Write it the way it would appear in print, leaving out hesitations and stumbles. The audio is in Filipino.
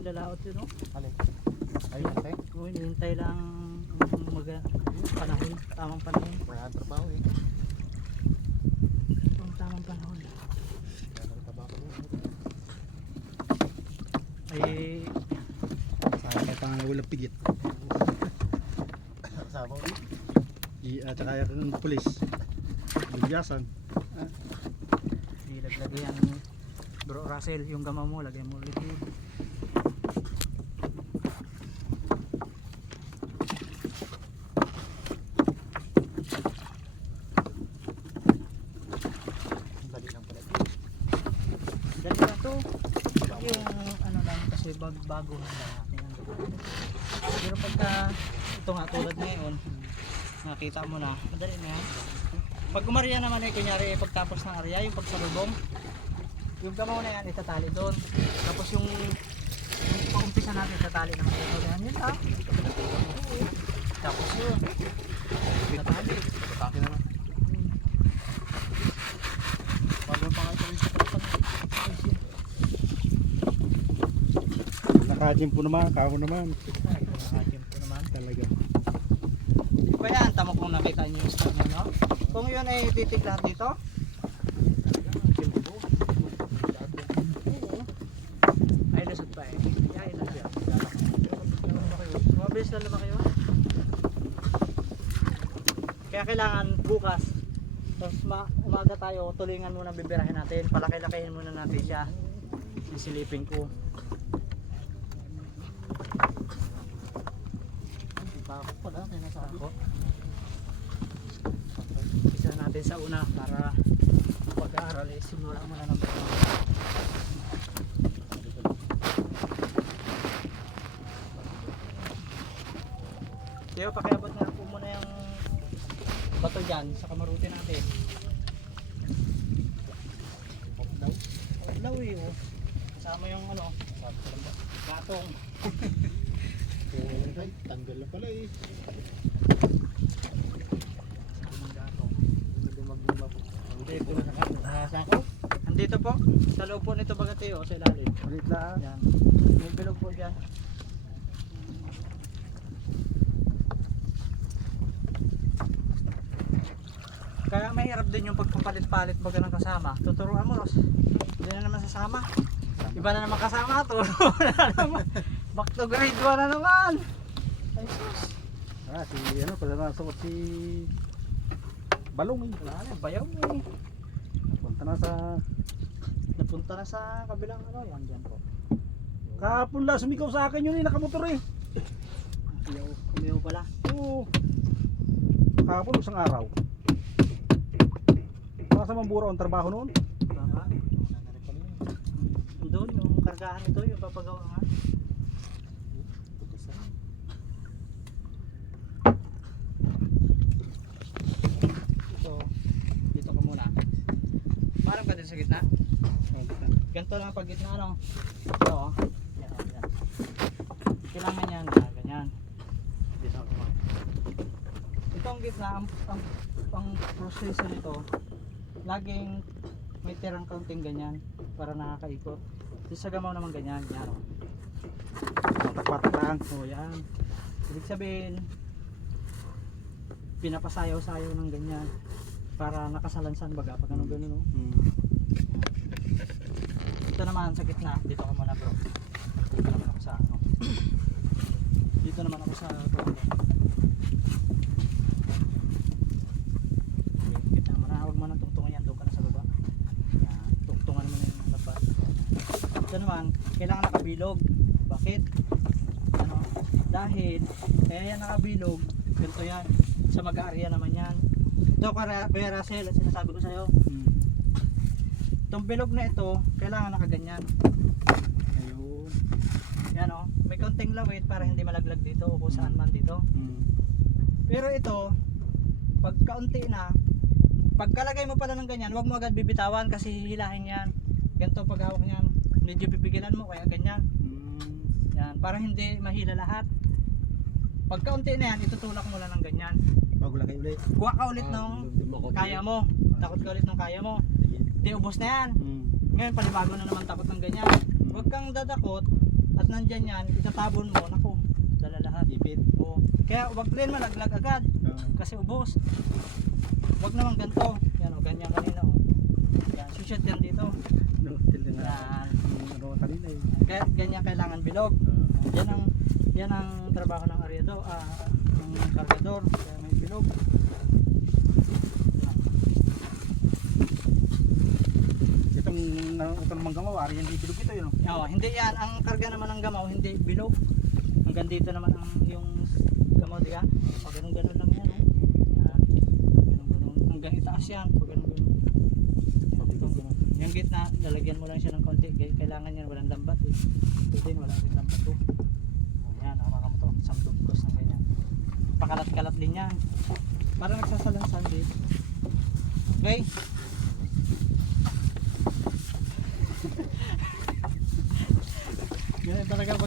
lalaot yun, no? Alin? Ayun, okay. Oo, hinihintay lang panahon, tamang panahon. Wala ang trabaho eh. Ang tamang panahon. Wala ang trabaho eh. Ay, Sayang kaya pang walang pigit. Sabaw eh. At saka yung pulis. Bigyasan. ilagay ang Bro Russell, yung gama mo, lagay mo ulit yun. Dali lang pala. Dali lang to. Yung ano lang, kasi bago lang natin. Pero pagka ito nga tulad ngayon, nakita mo na, madali na yan. Pag umariya naman eh, kunyari pagtapos ng area, yung pagsalubong, yung gamaw na yan, itatali doon. Tapos yung pag-umpisa natin, itatali naman doon. Yan lang. Tapos yun, itatali. Atake naman. Paano pa nga ito yung satrapan? Nakajim po naman, kako naman. Nakatim po naman. Talaga. Ba yan, tama kung nakita nyo yung start nyo. Kung yun ay titig lahat dito. Ay, lusot pa eh. Ay, lusot. Mabilis lang naman kayo. Kaya kailangan bukas, tapos umaga tayo, tulingan muna bibirahin natin. Palaki-lakihin muna natin siya. Sisilipin ko. Bakit pala, may nasa ako. Isa natin sa una para pag-aaral eh, simula muna ng bago. Kaya pakiabot na po muna yung bato dyan sa kamaruti natin. Daw eh, oh. Kasama yung ano, gatong. Ay, tanggal na pala eh. Kasamang gatong. Dito na nakasako. Andito po, sa loob po nito bagati o sa ilalim. Ulit lang. Yan. May bilog po dyan. Kaya mahirap din yung pagpapalit-palit baga ng kasama. Tuturuan mo, Ros. Hindi na naman sasama. Iba na naman kasama. Turo na naman. Back to grade 1 na naman. Ay sus. Si ano, pala nasukot si Balong eh. Wala na, bayaw eh. Punta na sa... Napunta na sa kabilang ano. Yan dyan po. Kahapon lang sumigaw sa akin yun eh, nakamotor eh. Umiyaw pala. Oo. Kahapon isang araw. Masa mambura ang trabaho noon? Baka. Doon yung kargahan ito, yung papagawa nga. Ito, dito ka muna. Marang ka din sa gitna. Ganito lang pag gitna, ano? Ito, oh. Yan, oh, yan. Kailangan yan, ganyan. Dito ako. Ito ang gitna, ang proseso nito, laging may tirang counting ganyan para nakakaikot. Sa gamaw naman ganyan, yan, oh. Patak-patak lang. So yan. Ibig sabihin, pinapasayaw-sayaw ng ganyan para nakasalansan baga pag ano ganun, no? Dito naman sa gitna, dito ka muna bro. Dito naman ako sa ano. Dito naman ako sa bro. Kita mo na, huwag mo na tungtungan yan, doon ka na sa baba. Yan, tungtungan mo na yung labas. Ito naman, kailangan nakabilog. Bakit? Ano? Dahil, kaya yan nakabilog, ganito yan. Sa mag-aarya naman yan. Ito Kuya Russell, sinasabi ko sa'yo. Itong bilog na ito, kailangan nakaganyan. Ayun. Yan o, may konting lawit para hindi malaglag dito o kung saan man dito. Pero ito, pag kaunti na, pagkalagay mo pala ng ganyan, huwag mo agad bibitawan kasi hihilahin yan. Ganito paghawak niyan, medyo pipigilan mo kaya ganyan. Yan, para hindi mahila lahat. Pag kaunti na yan, itutulak mo lang ng ganyan. Bago lagay ulit. Kuha ka ulit ng kaya mo. Takot ka ulit ng kaya mo. Di ubos na yan. Ngayon panibago na naman takot ng ganyan. Huwag kang dadakot at nandyan yan, itatabon mo, naku, dala lahat. Ipit. Oo. Kaya wag rin malaglag agad kasi ubos. Wag naman ganito. Yan o, ganyan kanina o. Yan, sushoot yan dito. No, tilde nga. Yan. Ano kanina eh. Kaya ganyan kailangan bilog. Yan ang trabaho ng aryado, ng kargador. Kaya may bilog. Itong manggamaw, ari yan di bilog ito yun. Oo, hindi yan. Ang karga naman ng gamaw, hindi bilog. Hanggang dito naman ang yung gamaw, di ka? Pag ganun-ganun lang yan. Oh. Yan. Ganun-ganun. Hanggang itaas yan. Pag ganun-ganun. Yung gitna, lalagyan mo lang siya ng konti. Kailangan yan, walang lambat eh. Ito din, wala rin lambat to. Oh, yan, hawakan mo to. Isang tubos ng ganyan. Pakalat-kalat din yan. Parang nagsasalansan din. Okay? Ganyan talaga.